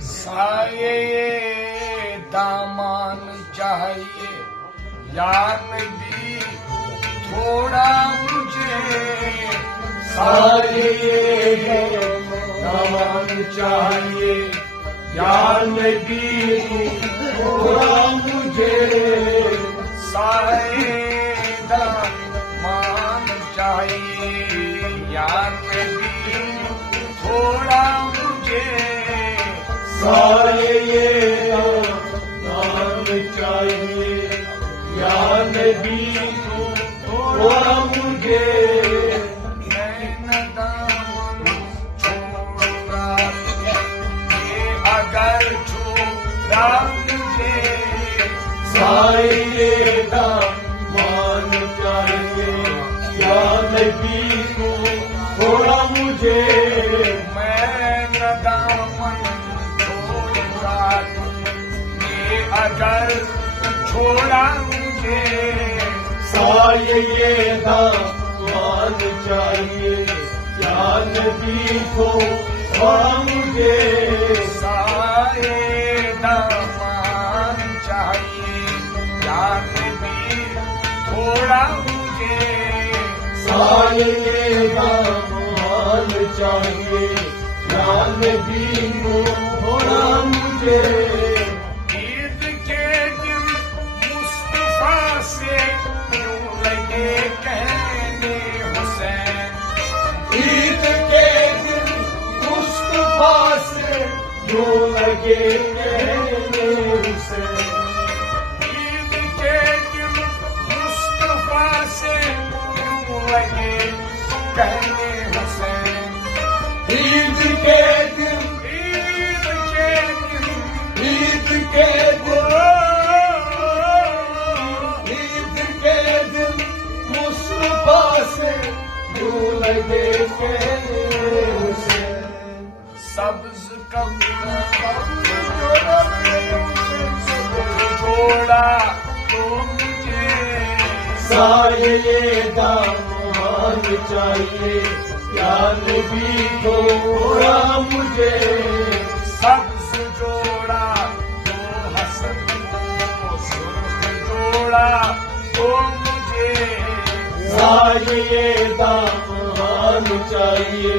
سایے دامان چاہیے یا نبی تھوڑا مجھے، سایے دامان چاہیے یا نبی تھوڑا مجھے، سایے دامان چاہیے یا نبی تھوڑا مجھے، سایے دامان چاہیے یا نبی تھوڑا مجھے، میں نہ دامن چھوڑا یہ اگر چھوڑا مجھے، سایے دامان چاہیے یا نبی تھوڑا مجھے، میں نہ دامن چھوڑا یہ اگر چھوڑا مجھے، سایے دامان چاہیے یا نبی کو تھوڑا مجھے، سایے دامان چاہیے یا نبی تھوڑا مجھے، سایے دامان چاہیے یا نبی کو تھوڑا مجھے، عید کے دن مصطفیٰ سے کیوں لگے کہنے حسین، عید کے دن مصطفیٰ سے کیوں لگے کہنے حسین، عید کے دن مصطفیٰ سے کیوں لگے کہنے حسین، عید کے دن عید کے دن عید کے دن عید کے دن مصطفیٰ سے کیوں لگے کہنے حسین، سبز کپڑا چھوڑا تو مجھے، سایے دامان چاہیے یا نبی تھوڑا مجھے، سبز جوڑا تو حسن کو سرخ جوڑا تو مجھے، سایے دامان چاہیے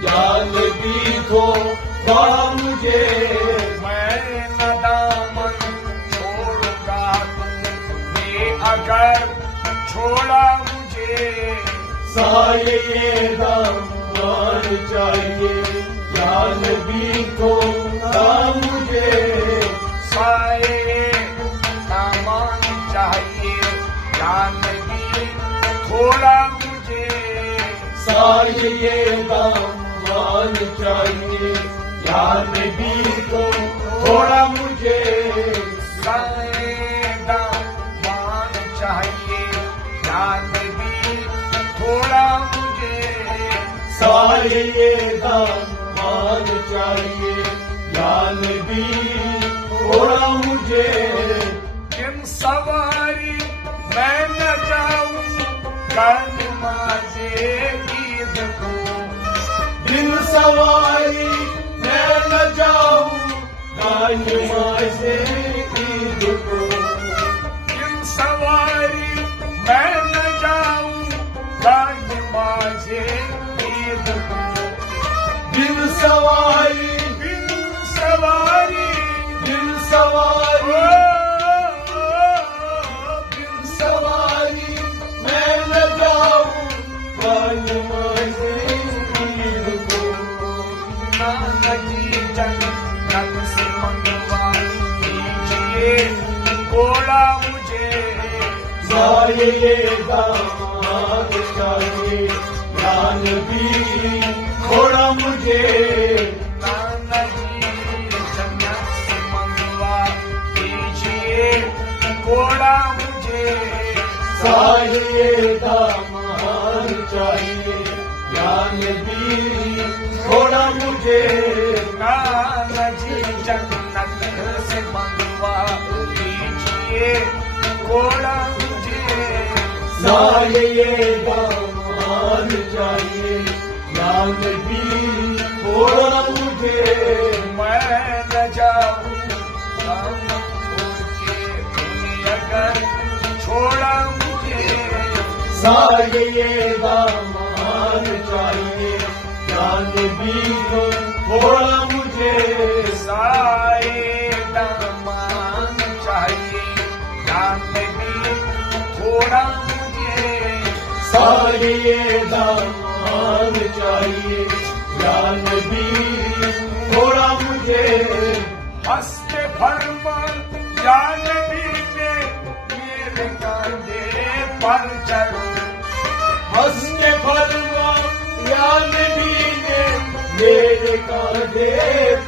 یا نبی تھوڑا مجھے، میں نہ دامن چھوڑوں گا یہ اگر چھوڑا مجھے، سایے دامان چاہیے یا نبی تھوڑا مجھے، سایے دامان چاہیے یا نبی تھوڑا مجھے، سایے دامان چاہیے یا نبی تھوڑا مجھے، سایے دامان چاہیے یا نبی تھوڑا مجھے، سایے دامان چاہیے یا نبی تھوڑا مجھے، جن سواری میں نہ جاؤں گا نماز عید کو، جن سواری میں نہ جاؤں گا نماز عید کو، جن سواری میں نہ جاؤں گا نماز عید کو، بن سواری بن سواری بن سواری بن سواری میں نہ جاؤں گا نماز عید کو، نانا جی جنت سے منگوا دیجیے گھوڑا مجھے، سایے دامان چاہیے یا نبی تھوڑا مجھے، نانا جی جنت سے منگوا دیجیے گھوڑا مجھے، سایے دامان چاہیے یا نبی تھوڑا مجھے، نانا جی جنت سے منگوا دیجیے گھوڑا مجھے، سایہ دامان چاہیے یا نبی تھوڑا مجھے میں نہ جاؤں دامن چھوڑ کے تمہیں اگر چھوڑا مجھے سایہ دامان چاہیے یا نبی تھوڑا مجھے سائے دامان چاہیے یا نبی تھوڑا مجھے سایہ دامان چاہیے یا نبی تھوڑا مجھے ہنس کے فرما یا نبی نے میرے کاندھے پر چڑھو ہنس کے فرما یا نبی نے میرے کاندھے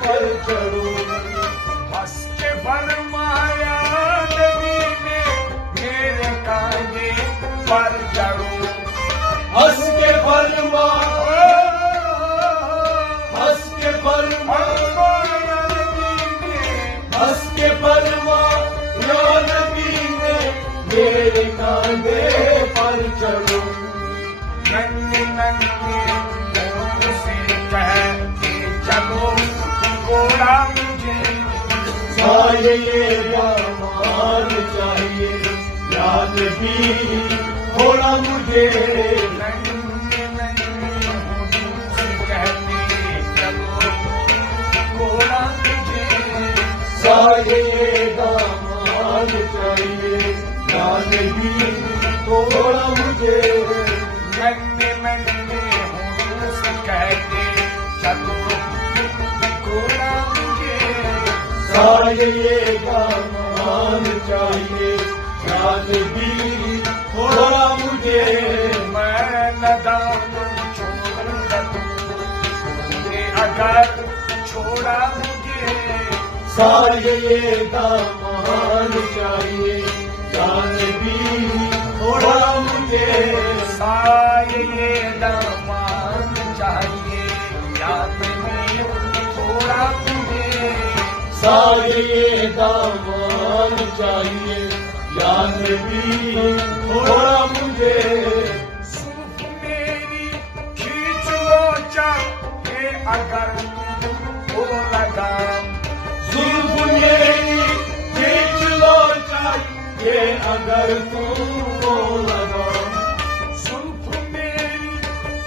پر چڑھو ہنس کے فرمایا نبی نے میرے کاندھے پر چڑھو ہنس کے فرما ہنس کے فرما فرمایا نبی نے ہنس کے فرما یا نبی نے میرے کاندھے پر چڑھو ننگے ننگے ہونٹ سے کہہ کے چلو گھوڑا مجھے سایہ دامان چاہیے یا نبی تھوڑا مجھے ننگے ننگے ہونٹ سے کہتے چلو گھوڑا مجھے سایہ دامان چاہیے یا نبی تھوڑا مجھے ننگے ننگے ہونٹ سے کہتے چلو گھوڑا مجھے سایہ دامان چاہیے یا نبی تھوڑا مجھے میں نہ دامن چھوڑوں گا تمہیں اگر چھوڑا مجھے سایہ دامان چاہیے یا نبی تھوڑا مجھے سایہ دامان چاہیے یا نبی تھوڑا مجھے سایہ دامان چاہیے یا نبی تھوڑا مجھے زلف میری کھینچ لو چاہے اگر ہو لگام زلف میری کھینچ لو چاہیے اگر تم کو لگا زلف میری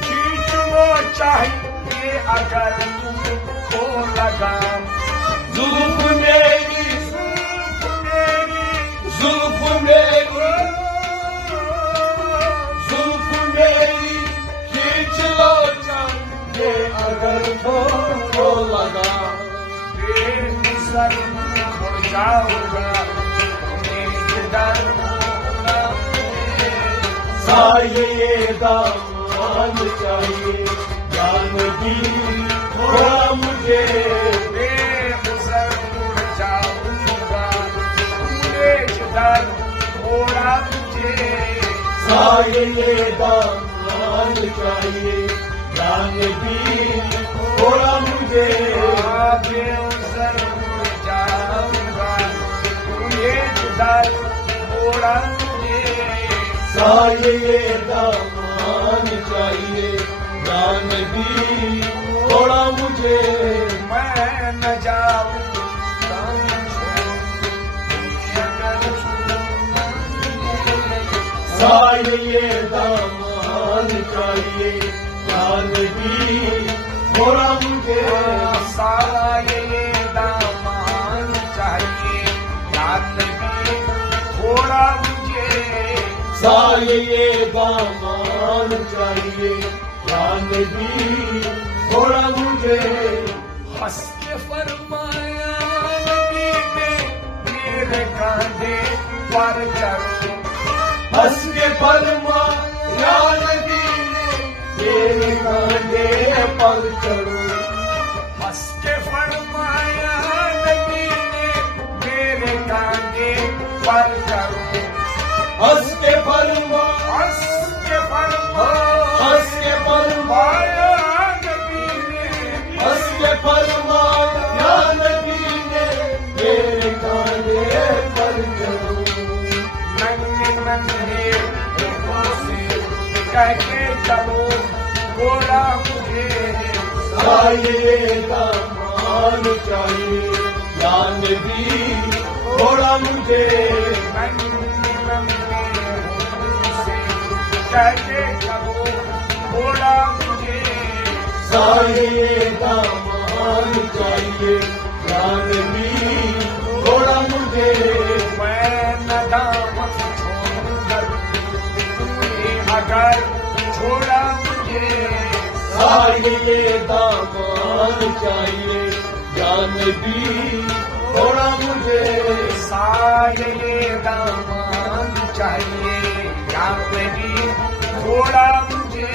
کھینچ لو چاہیے اگر تم کو لگام زلف میری زلف میری زلف میری زلف میری کھینچ لو چاہیے اگر تم کو لگا بے نظر مڑ جاؤں گا تمہیں جدر ہونا سایہ دامان چاہیے یا نبی تھوڑا مجھے بے نظر مڑ جاؤں گا تمہیں جدر ہونا مجھے سایہ دامان چاہیے یا نبی تھوڑا مجھے بے نظر مڑ جاؤں گا تمہیں جدر ہونا مجھے سایہ دامان چاہیے یا نبی تھوڑا مجھے میں نہ جاؤں دامن چھوڑ تمہیں اگر چھوڑنا سایہ دامان چاہیے یا نبی تھوڑا مجھے سایہ دامان چاہیے یا نبی تھوڑا مجھے سایہ دامان چاہیے یا نبی تھوڑا مجھے ہنس کے فرمایا نبی نے میرے کاندھے پر چڑھو ہنس کے فرما یا نبی نے میرے کاندھے پر چڑھو ہنس کے فرمایا نبی نے میرے کاندھے پر چڑھو ہنس کے فرما ہنس کے فرما ہنس کے فرما آیا نبی نے ہنس کے فرما یا نبی نے میرے کاندھے پر چڑھو ننگے ننگے ہونٹوں کہہ کے چلو تھوڑا مجھے سایہ دامان چاہیے یا نبی تھوڑا مجھے کہہ کے چلو تھوڑا مجھے سایہ دامان چاہیے یا نبی تھوڑا مجھے میں ندامت چھوڑ کر تمہیں اگر چھوڑا مجھے سایہ دامان چاہیے یا نبی تھوڑا مجھے سایہ دامان چاہیے یا نبی تھوڑا مجھے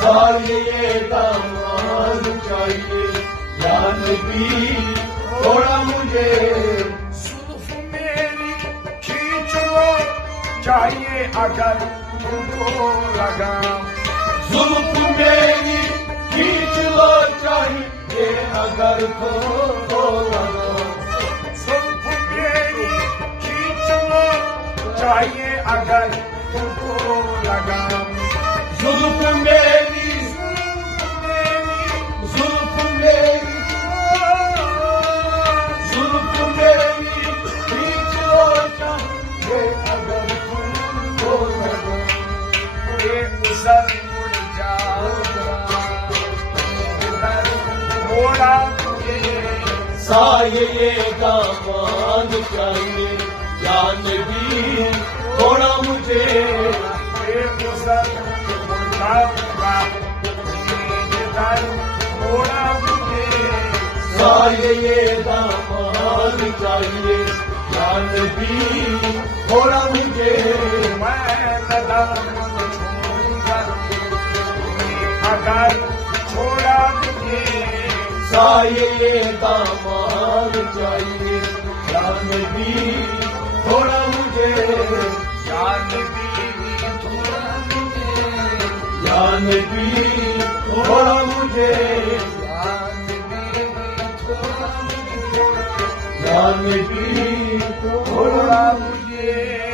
سایہ دامان چاہیے یا نبی تھوڑا مجھے زلف میری کھینچ لو چاہیے اگر تم کو لگام زلف میری کھینچ لو چاہیے اگر تو زلف میری کھینچ لو چاہیے اگر تم کو لگام زلف میری زلف میری زلف میری کھینچ لو چاہیے اگر تم کو لگا اسر مڑ جاؤ تھوڑا مجھے سایہ دامان چاہیے یا نبی تھوڑا مجھے اسر مڑ جاؤ تھوڑا مجھے سایہ دامان چاہیے یا نبی تھوڑا مجھے میں ندامت چھوڑ کر تمہیں اگر چھوڑا مجھے سایہ دامان چاہیے یا نبی تھوڑا مجھے یا نبی تھوڑا مجھے یا نبی تھوڑا مجھے یا نبی تھوڑا یا نبی تھوڑا مجھے